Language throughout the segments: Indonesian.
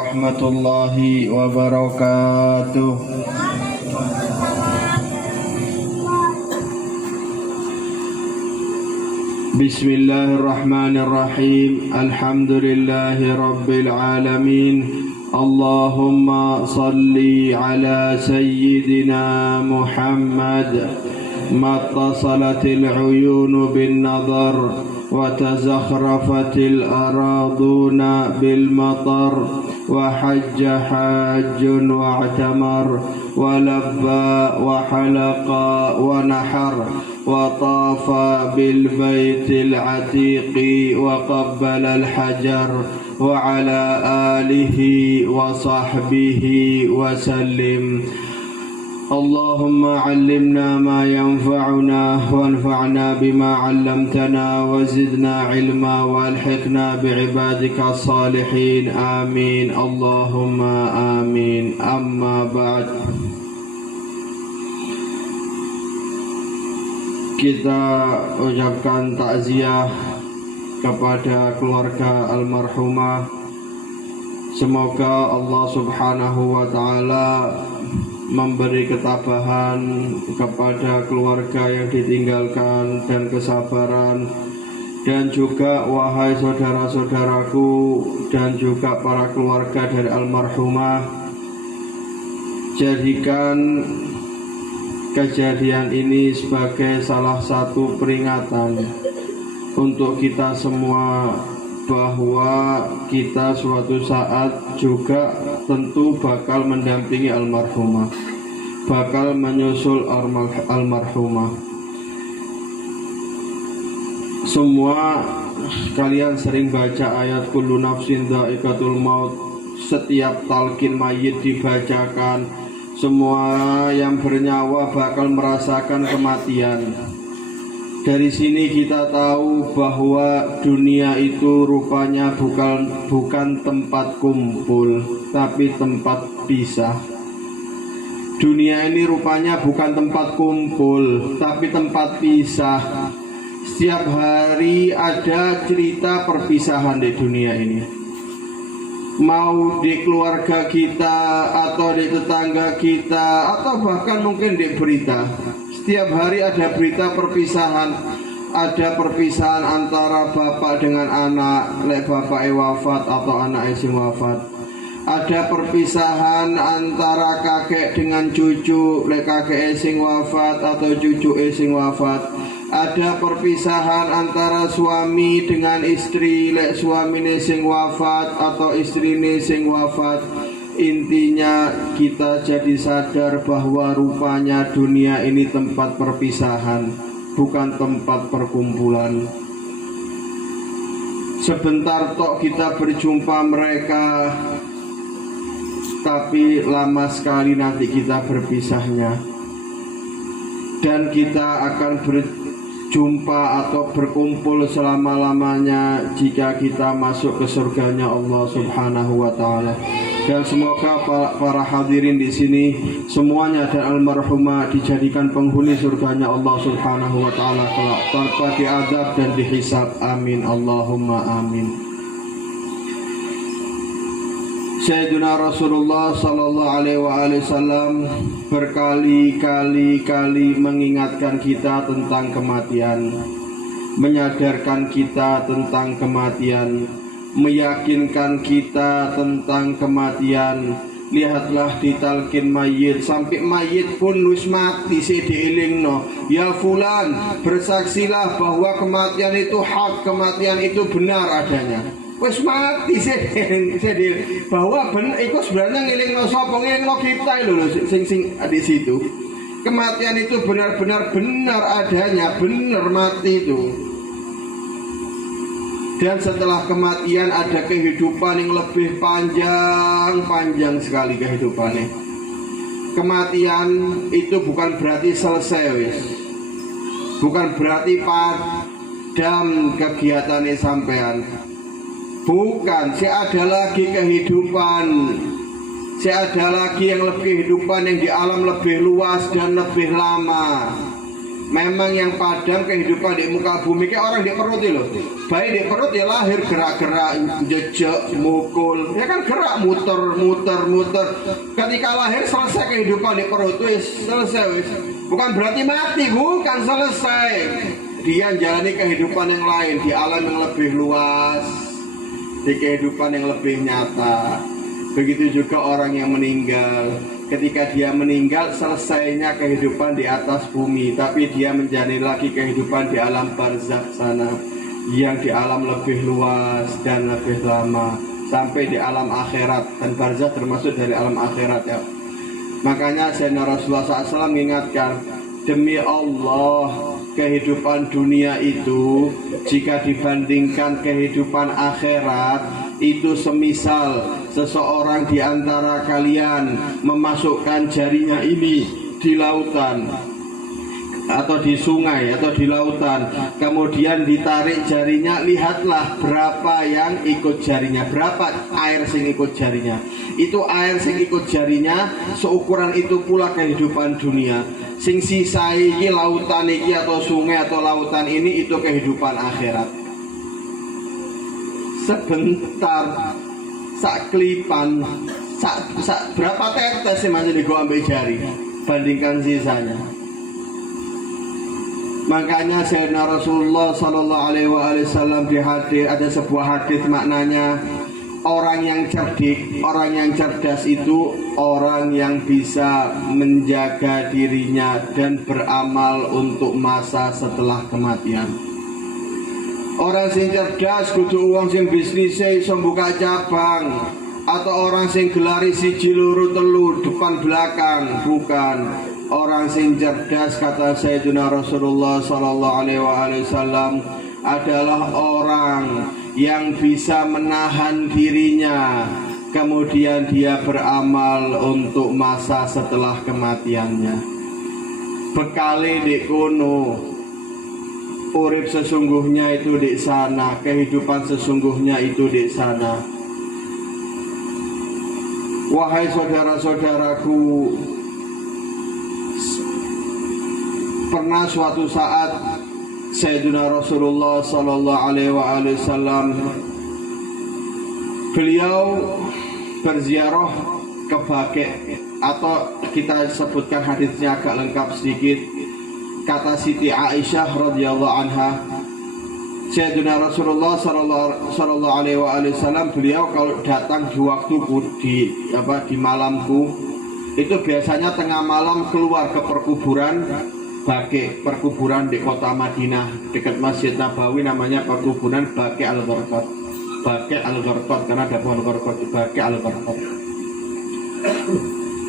warahmatullahi wabarakatuh. Bismillahirrahmanirrahim. Alhamdulillahi rabbil alamin. Allahumma salli ala sayyidina Muhammad. Mattasalatil uyunu bin nazar wa tazakhrafatil araduna bil matar wa hajja hajjun wa i'tamar wa labba wa halaqa wa nahar wa tafa bil baitil atiqi wa qabbala al hajar wa ala alihi wa sahbihi wa sallim. Allahumma 'allimna ma yanfa'una wanfa'na bima 'allamtana wa zidna 'ilma wa alhiqna bi'ibadika as-salihin. Amin. Allahumma amin. Amma ba'd. Kita ucapkan takziah kepada keluarga almarhumah. Semoga Allah Subhanahu wa taala memberi ketabahan kepada keluarga yang ditinggalkan dan kesabaran, dan juga wahai saudara-saudaraku dan juga para keluarga dari almarhumah, jadikan kejadian ini sebagai salah satu peringatan untuk kita semua bahwa kita suatu saat juga tentu bakal mendampingi almarhumah, bakal menyusul almarhumah. Semua kalian sering baca ayat kullu nafsin dha'iqatul maut. Setiap talqin mayit dibacakan, semua yang bernyawa bakal merasakan kematian. Dari sini kita tahu bahwa dunia itu rupanya bukan tempat kumpul, tapi tempat pisah. Dunia ini rupanya bukan tempat kumpul, tapi tempat pisah. Setiap hari ada cerita perpisahan di dunia ini. Mau di keluarga kita, atau di tetangga kita, atau bahkan mungkin di berita. Setiap hari ada berita perpisahan. Ada perpisahan antara bapak dengan anak, lek bapak wafat atau anak sing wafat. Ada perpisahan antara kakek dengan cucu, lek kakek sing wafat atau cucu sing wafat. Ada perpisahan antara suami dengan istri, lek suamine sing wafat atau istrine sing wafat. Intinya kita jadi sadar bahwa rupanya dunia ini tempat perpisahan, bukan tempat perkumpulan. Sebentar tok kita berjumpa mereka, tapi lama sekali nanti kita berpisahnya. Dan kita akan berjumpa atau berkumpul selama-lamanya jika kita masuk ke surganya Allah Subhanahu wa taala. Dan semoga para hadirin di sini semuanya dan almarhumah dijadikan penghuni surganya Allah Subhanahu wa taala kelak tanpa diazab dan dihisab. Amin. Allahumma amin. Sayyidina Rasulullah sallallahu alaihi wasallam berkali-kali mengingatkan kita tentang kematian, menyadarkan kita tentang kematian, meyakinkan kita tentang kematian. Lihatlah di talqin mayit, sampai mayit pun wis mati sih diilingno. Ya fulan, bersaksilah bahwa kematian itu hak, kematian itu benar adanya. Wis mati sih bahwa itu sebenarnya ngilingno sapa, ngilingno kita lho sing di situ. Kematian itu benar-benar benar adanya, benar mati itu. Dan setelah kematian ada kehidupan yang lebih panjang sekali kehidupannya. Kematian itu bukan berarti selesai, wis. Bukan berarti padam kegiatannya sampean. Bukan, ada lagi kehidupan. Ada lagi yang lebih kehidupan yang di alam lebih luas dan lebih lama. Memang yang padam kehidupan di muka bumi kayak orang di perut loh. Bayi di perut ya lahir gerak-gerak, jejak, mukul, ya kan gerak muter. Ketika lahir selesai kehidupan di perut, wis selesai wis. Bukan berarti mati, bukan selesai. Dia jalani kehidupan yang lain di alam yang lebih luas, di kehidupan yang lebih nyata. Begitu juga orang yang meninggal. Ketika dia meninggal, selesainya kehidupan di atas bumi, tapi dia menjalani lagi kehidupan di alam barzakh sana, yang di alam lebih luas dan lebih lama, sampai di alam akhirat. Dan barzakh termasuk dari alam akhirat ya. Makanya Sayyidina Rasulullah SAW mengingatkan, demi Allah, kehidupan dunia itu jika dibandingkan kehidupan akhirat, itu semisal seseorang di antara kalian memasukkan jarinya ini di lautan atau di sungai atau di lautan, kemudian ditarik jarinya, lihatlah berapa yang ikut jarinya, berapa air sing ikut jarinya. Itu air sing ikut jarinya, seukuran itu pula kehidupan dunia. Sing sisa iki lautan iki atau sungai atau lautan ini, itu kehidupan akhirat. Sebentar, sak klipan, berapa tetes sih masih digo ambil jari, bandingkan sisanya. Makanya Sayyidina Rasulullah Sallallahu Alaihi Wasallam di hadis, ada sebuah hadis maknanya, orang yang cerdik, orang yang cerdas itu orang yang bisa menjaga dirinya dan beramal untuk masa setelah kematian. Orang sing cerdas kudu wong sing bisnisnya iso buka cabang, atau orang sing gelari siji loro telu depan belakang, bukan. Orang sing cerdas, kata Sayyidina Rasulullah Sallallahu Alaihi Wasallam, adalah orang yang bisa menahan dirinya, kemudian dia beramal untuk masa setelah kematiannya. Bekale di kono, urip sesungguhnya itu di sana, kehidupan sesungguhnya itu di sana. Wahai saudara-saudaraku, pernah suatu saat Sayyidina Rasulullah Sallallahu Alaihi Wasallam, beliau berziarah ke Baqi', atau kita sebutkan hadisnya agak lengkap sedikit. Kata Siti Aisyah radhiyallahu anha, Sayyidina Rasulullah Sallallahu Alaihi Wasallam, beliau kalau datang di waktu di malamku, itu biasanya tengah malam keluar ke perkuburan Baqi', perkuburan di kota Madinah dekat Masjid Nabawi, namanya perkuburan Baqi' al-Gharqad. Baqi' al-Gharqad karena ada pohon gharqad, Baqi' al-Gharqad.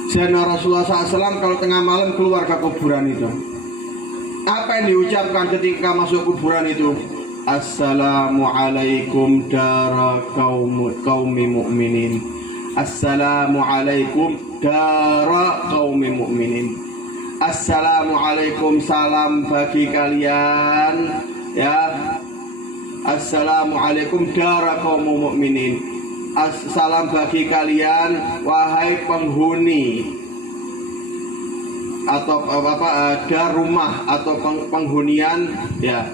Sayyidina Rasulullah SAW kalau tengah malam keluar ke kuburan itu, apa yang diucapkan ketika masuk kuburan itu? Assalamualaikum dara qaumi mu'minin. Assalamualaikum dara qaumi mu'minin. Assalamualaikum, salam bagi kalian ya. Assalamualaikum dara qaumi mu'minin. Salam bagi kalian wahai penghuni atau ada rumah atau penghunian ya,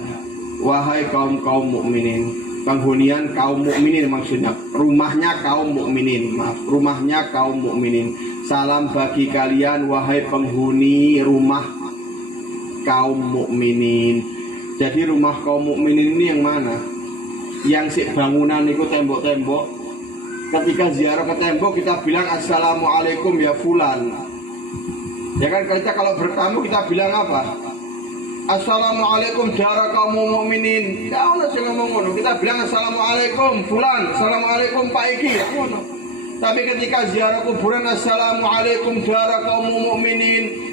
wahai kaum mukminin. Penghunian kaum mukminin maksudnya, rumahnya kaum mukminin, maaf, rumahnya kaum mukminin. Salam bagi kalian wahai penghuni rumah kaum mukminin. Jadi rumah kaum mukminin ini yang mana? Yang si bangunan itu tembok-tembok. Ketika ziarah ke tembok kita bilang assalamualaikum ya fulan. Ya kan, kita kalau bertamu kita bilang apa? Assalamualaikum dara kaum mukminin. Ya Allah sing ngomong ngono. Kita bilang assalamualaikum fulan, assalamualaikum Pak Iki. Ya ngono. Tapi ketika ziarah kuburan, assalamualaikum dara kaum mukminin.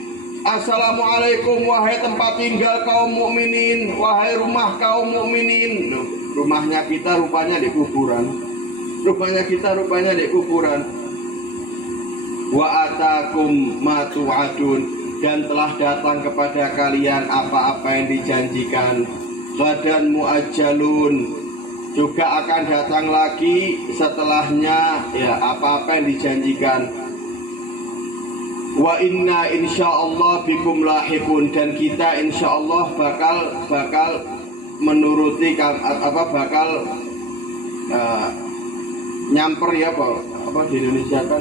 Assalamualaikum wahai tempat tinggal kaum mukminin, wahai rumah kaum mukminin. Rumahnya kita rupanya di kuburan. Rupanya kita rupanya di kuburan. Wa atakum ma tu'adun, dan telah datang kepada kalian apa-apa yang dijanjikan. Ghadan muajjalun, juga akan datang lagi setelahnya ya apa-apa yang dijanjikan. Wa inna insyaallah bikum lahiqun, dan kita insyaallah bakal menuruti bakal nyamper ya apa di Indonesia kan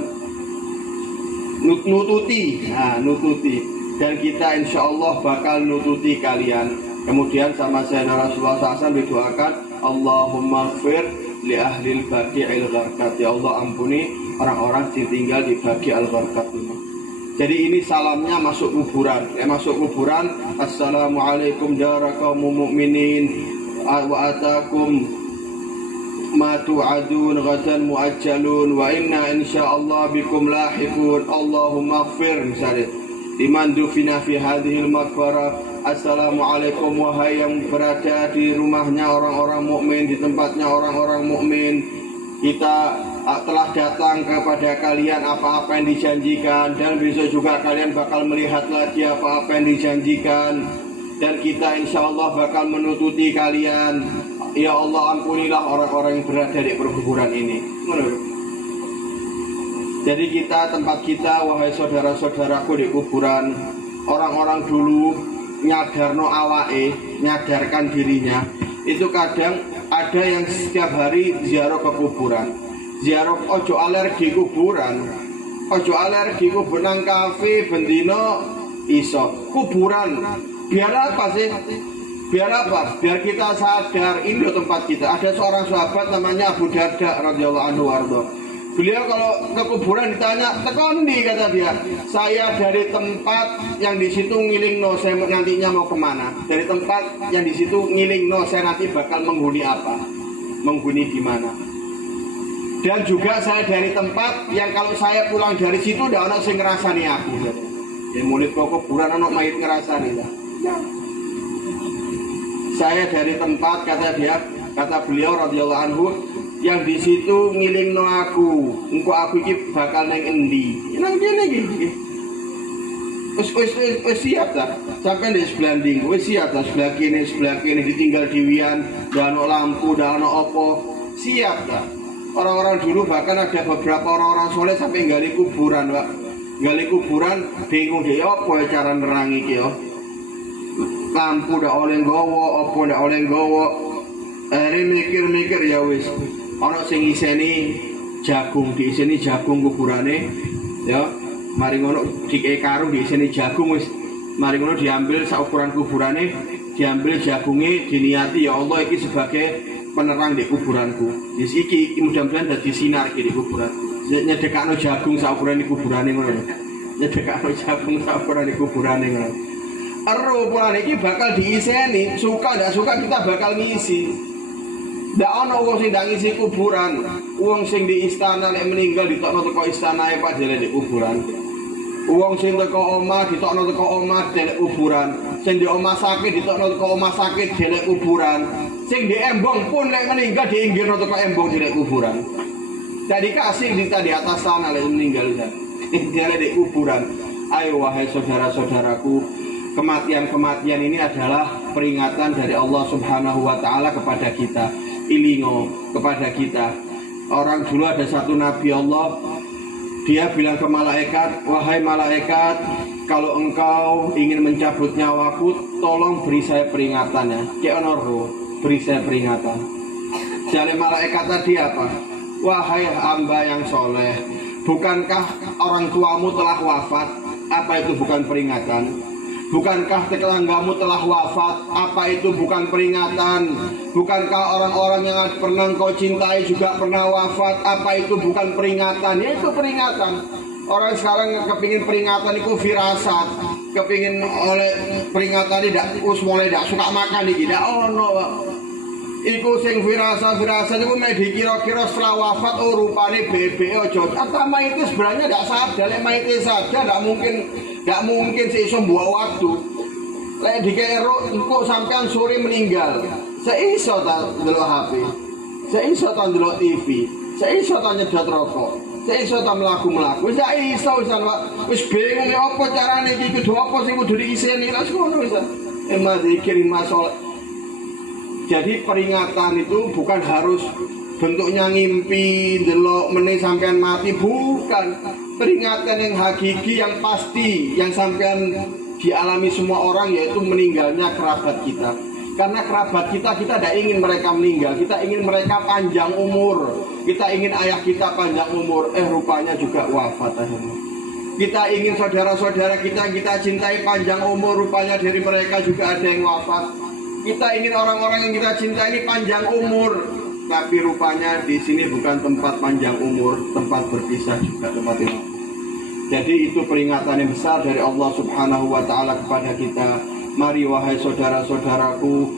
nututi, dan kita insyaallah bakal nututi kalian. Kemudian sama Sayyidina Rasulullah SAW didoakan, Allahumma ighfir li ahlil baqi'il gharqat, ya Allah ampuni orang-orang yang tinggal di Baqi'il Gharqat. Jadi ini salamnya masuk kuburan. Assalamualaikum dara qaumul mu'minin wa atakum ma tu'adun ghadan muajjalun wa inna insyaallah bikum lahiqun. Allahumma ighfir misalnya liman dufina fi hadhil maqbarah. Assalamualaikum wahai yang berada di rumahnya orang-orang mukmin, di tempatnya orang-orang mukmin. Kita telah datang kepada kalian apa-apa yang dijanjikan, dan besok juga kalian bakal melihat lagi apa-apa yang dijanjikan, dan kita insya Allah bakal menututi kalian. Ya Allah ampunilah orang-orang yang berada di perkuburan ini. Jadi tempat kita wahai saudara-saudaraku di kuburan, orang-orang dulu nyadarno awake, nyadarkan dirinya. Itu kadang ada yang setiap hari ziarah ke kuburan. Ziarah ojo alergi kuburan. Ojo alergi kuburan kafe bendino iso. Kuburan biar apa sih? Biar apa? Biar kita sadar ini loh tempat kita. Ada seorang sahabat namanya Abu Darda radhiyallahu anhu wardo. Beliau kalau ke kuburan ditanya, "Tekondi," kata dia, "saya dari tempat yang di situ ngilingno, saya nantinya mau kemana? Dari tempat yang di situ ngilingno, saya nanti bakal menghuni apa? Menghuni di mana? Dan juga saya dari tempat yang kalau saya pulang dari situ udah ono sing ngrasani aku." Ya murid kok kuburan ono mayit ngrasani ta. Saya dari tempat, kata beliau radhiyallahu anhu, yang di situ ngilingno aku, engko aku iki bakal nang endi? Nang kene iki. Wis siap ta? Sampai di sebelah ndi, wis siap ta sebelah kene ditinggal diwian, ndak ono lampu, ndak ono apa. Siap ta? Orang-orang dulu bahkan ada beberapa orang-orang soleh sampai gali kuburan, Pak. Gali kuburan bingung deh apa cara nerangi iki yo. Lampu ndak oleh nggawa, apa ndak oleh nggawa. Mikir-mikir ya wis. Ono sing iseni jagung, diiseni jagung kuburane ya, mari ngono dikei karung diiseni jagung, wis mari ngono diambil saukuran kuburane, diambil jagungnya, diniati ya Allah iki sebagai penerang di kuburanku. Wis iki mudah-mudahan dadi sinar di kuburan. Nyedekakno jagung saukuran di kuburane ngono. Nyedekakno jagung saukuran di kuburane ngono. Ero pulan iki bakal diiseni, suka ndak suka kita bakal ngisi. Ndak ono wong sing ndak ngisi kuburan. Wong sing di istana lek meninggal ditokno teko istanae Pak jare di kuburan. Wong sing teko omah ditokno teko omah delek kuburan. Sing di omah sakit ditokno teko omah sakit delek kuburan. Sing di embong pun lek meninggal diinggirno teko embong delek kuburan. Jadi kasih di atas sana lek meninggal ya. Delek di kuburan. Ayo wahai saudara-saudaraku, kematian-kematian ini adalah peringatan dari Allah Subhanahu wa taala kepada kita. Ilingo kepada kita. Orang dulu ada satu nabi Allah, dia bilang ke malaikat, "Wahai malaikat, kalau engkau ingin mencabut nyawaku, tolong beri saya peringatan ya. Kayak onoro, beri saya peringatan." Jadi malaikat tadi apa? "Wahai hamba yang soleh, bukankah orang tuamu telah wafat? Apa itu bukan peringatan? Bukankah tetanggamu telah wafat? Apa itu bukan peringatan? Bukankah orang-orang yang pernah kau cintai juga pernah wafat? Apa itu bukan peringatan?" Ya itu peringatan. Orang sekarang kepingin peringatan itu firasat, kepingin oleh peringatan tidak mulai tidak suka makan ini tidak ono. Iku sing firasat itu dikira-kira setelah wafat rupane bebek ojo. Atama itu sebenarnya tidak sadar, lek mayite sadar tidak mungkin seiso buat waktu. Lek dikero engko sampean sore meninggal. Seiso ta ndelok HP. Seiso ta ndelok TV. Seiso ta nyedot rokok. Seiso ta mlaku-mlaku. Seiso wis bingung apa carane iki kudu apa sing kudu diiseni lha ngono wis. Zikir masalah. Jadi peringatan itu bukan harus bentuknya ngimpi, delok meneh sampean mati, bukan. peringatan yang hakiki, yang pasti, yang sampean dialami semua orang, yaitu meninggalnya kerabat kita. Karena kerabat kita tidak ingin mereka meninggal, kita ingin mereka panjang umur, kita ingin ayah kita panjang umur, rupanya juga wafat akhirnya. Kita ingin saudara-saudara kita yang kita cintai panjang umur, rupanya dari mereka juga ada yang wafat. Kita ingin orang-orang yang kita cintai ini panjang umur, tapi rupanya di sini bukan tempat panjang umur, tempat berpisah juga tempat ini. Jadi itu peringatan yang besar dari Allah Subhanahu wa Ta'ala kepada kita. Mari wahai saudara-saudaraku,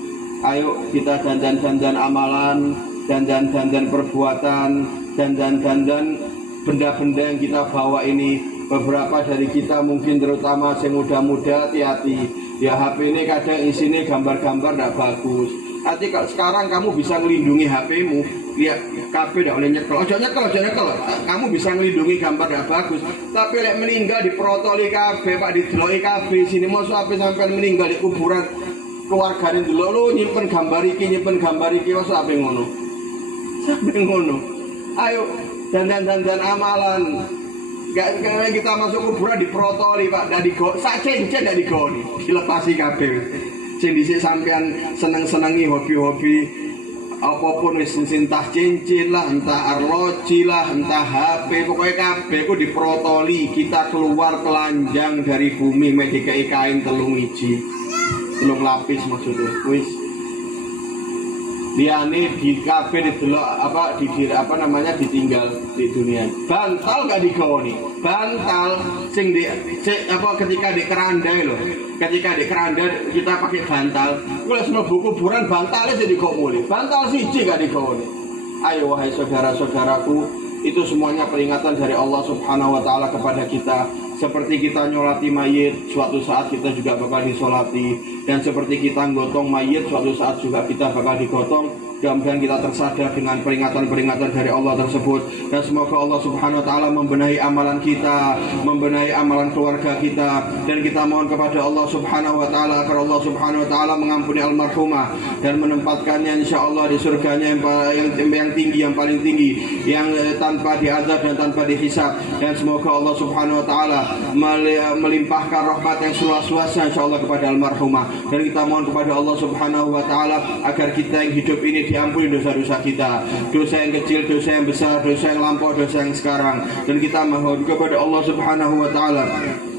ayo kita dandan-dandan amalan, dandan-dandan perbuatan, dandan-dandan benda-benda yang kita bawa ini. Beberapa dari kita mungkin terutama si muda-muda hati-hati. Ya HP ini kadang isinya gambar-gambar tidak bagus. Nanti kalau sekarang kamu bisa melindungi HP-mu, ya HP tidak boleh nyekel. Ojo nyekel. Kamu bisa melindungi gambar tidak bagus. Tapi lek meninggal diprotoli KB, Pak, dideloi KB. Sini mau sampai meninggal di kuburan keluarga ini dulu lu nyimpen gambar iki wis sampai ngono. Sampai ngono. Ayo dandan amalan. Gak kita masuk kuburan diprotoli, Pak, dari go sak cincin dari digoni, dilepasi kabeh. Sing dhisik sampean seneng-senengi hobi-hobi apapun wis entah cincin lah, entah arloji lah, entah HP, pokoknya kabeh ku diprotoli. Kita keluar telanjang dari bumi mek dikei kain telung lapis maksudnya. Wis liane di kafe didelok ditinggal di dunia. Bantal gak digoni. Bantal sing ketika di keranda loh. Ketika di keranda kita pakai bantal. Kalau semua buku kuburan bantalnya jadi kok mulai. Bantal siji gak digoni. Ayo wahai saudara-saudaraku, itu semuanya peringatan dari Allah Subhanahu wa Ta'ala kepada kita. Seperti kita nyolati mayit, suatu saat kita juga bakal disolati. Dan seperti kita gotong mayit, suatu saat juga kita bakal digotong. Mudah-mudahan kita tersadar dengan peringatan-peringatan dari Allah tersebut. Dan semoga Allah Subhanahu wa Ta'ala membenahi amalan kita, membenahi amalan keluarga kita. Dan kita mohon kepada Allah Subhanahu wa Ta'ala agar Allah Subhanahu wa Ta'ala mengampuni almarhumah dan menempatkannya insyaallah di surganya yang tinggi, yang paling tinggi, yang tanpa diazab dan tanpa dihisab. Dan semoga Allah Subhanahu wa Ta'ala melimpahkan rahmat yang seluas-luasnya insyaallah kepada almarhumah. Dan kita mohon kepada Allah Subhanahu wa Ta'ala agar kita yang hidup ini diampuni dosa-dosa kita, dosa yang kecil, dosa yang besar, dosa yang lampau, dosa yang sekarang. Dan kita mohon kepada Allah Subhanahu wa Ta'ala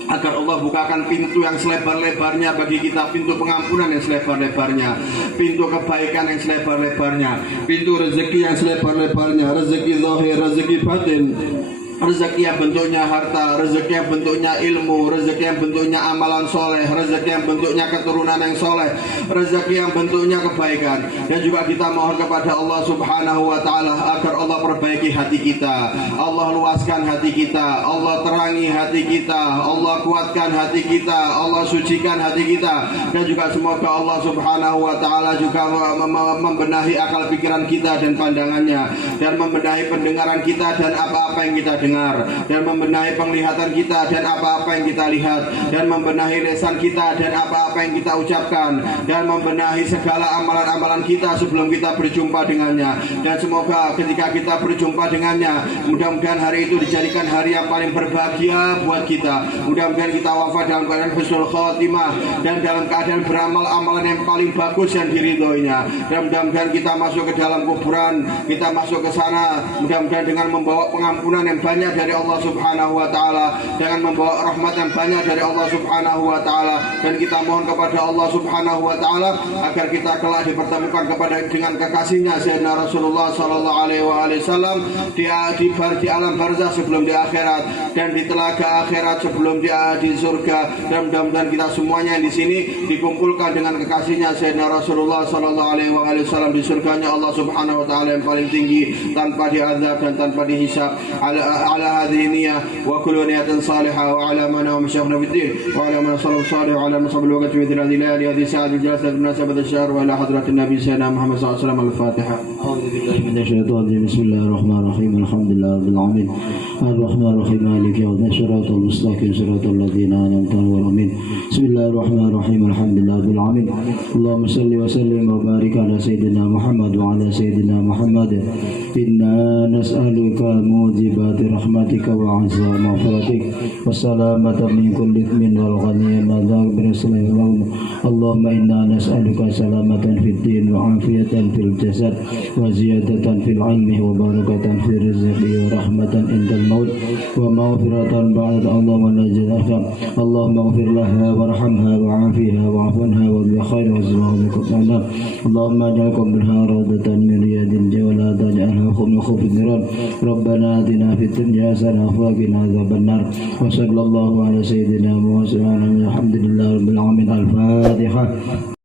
agar Allah bukakan pintu yang selebar-lebarnya bagi kita, pintu pengampunan yang selebar-lebarnya, pintu kebaikan yang selebar-lebarnya, pintu rezeki yang selebar-lebarnya, rezeki zahir, rezeki batin, rezeki yang bentuknya harta, rezeki yang bentuknya ilmu, rezeki yang bentuknya amalan soleh, rezeki yang bentuknya keturunan yang soleh, rezeki yang bentuknya kebaikan. Dan juga kita mohon kepada Allah Subhanahu wa Ta'ala agar Allah perbaiki hati kita, Allah luaskan hati kita, Allah terangi hati kita, Allah kuatkan hati kita, Allah sucikan hati kita. Dan juga semoga Allah Subhanahu wa Ta'ala juga membenahi akal pikiran kita dan pandangannya, dan membenahi pendengaran kita dan apa-apa yang kita dengar, dan membenahi penglihatan kita dan apa-apa yang kita lihat, dan membenahi lisan kita dan apa-apa yang kita ucapkan, dan membenahi segala amalan-amalan kita sebelum kita berjumpa dengannya. Dan semoga ketika kita berjumpa dengannya, mudah-mudahan hari itu dijadikan hari yang paling berbahagia buat kita. Mudah-mudahan kita wafat dalam keadaan husnul khotimah dan dalam keadaan beramal amalan yang paling bagus yang diridhoinya. Dan mudah-mudahan kita masuk ke dalam kuburan, kita masuk ke sana mudah-mudahan dengan membawa pengampunan yang banyak dari Allah Subhanahu wa Ta'ala, dengan membawa rahmat yang banyak dari Allah Subhanahu wa Ta'ala. Dan kita mohon kepada Allah Subhanahu wa Ta'ala agar kita kelak dipertemukan dengan kekasihnya Sayyidina Rasulullah sallallahu alaihi wasallam di alam barzah sebelum di akhirat, dan di telaga akhirat sebelum di surga. Dan mudah-mudahan kita semuanya yang di sini dikumpulkan dengan kekasihnya Sayyidina Rasulullah sallallahu alaihi wasallam di surganya Allah Subhanahu wa Ta'ala yang paling tinggi, tanpa diazab dan tanpa dihisab. على هذه النية وكل نية صالحة وعلى ما نوى مشايخنا في الدين وعلى ما صلى الصالح وعلى مصاب الوقت في مثل هذه الليالي هذه الساعة الجلسة بمناسبة الشهر وإلى حضرة النبي سيدنا محمد صلى الله عليه وسلم. الفاتحة. أعوذ بالله من الشيطان الرجيم. بسم الله الرحمن الرحيم. الحمد لله رب العالمين. الرحمن الرحيم مالك يوم الدين صراط المستقيم صراط الذين أنعمت عليهم. بسم الله الرحمن الرحيم الحمد لله رب العالمين. اللهم صل وسلم وبارك على سيدنا محمد وعلى سيدنا محمد. إنا نسألك موجبات رحمتك وعزة مغفرتك والسلامة من كل إثم والغنيمة اللهم إنا نسألك سلامة في الدين وعافية في الجسد وزيادة في العلم وبركة في الرزق ورحمة عند الموت ومغفرة بعد. اللهم نجزاك اللهم اغفر لها وارحمها وعافيها واعف عنها وبخير وزوجها. اللهم اجعلكم منها روضة من رياض الجنة ولا تجعلها خوف النيران. ربنا آتنا في الدنيا حسنة وقنا عذاب النار. وصلى الله على سيدنا محمد. الحمد لله رب العالمين. الفاتحة.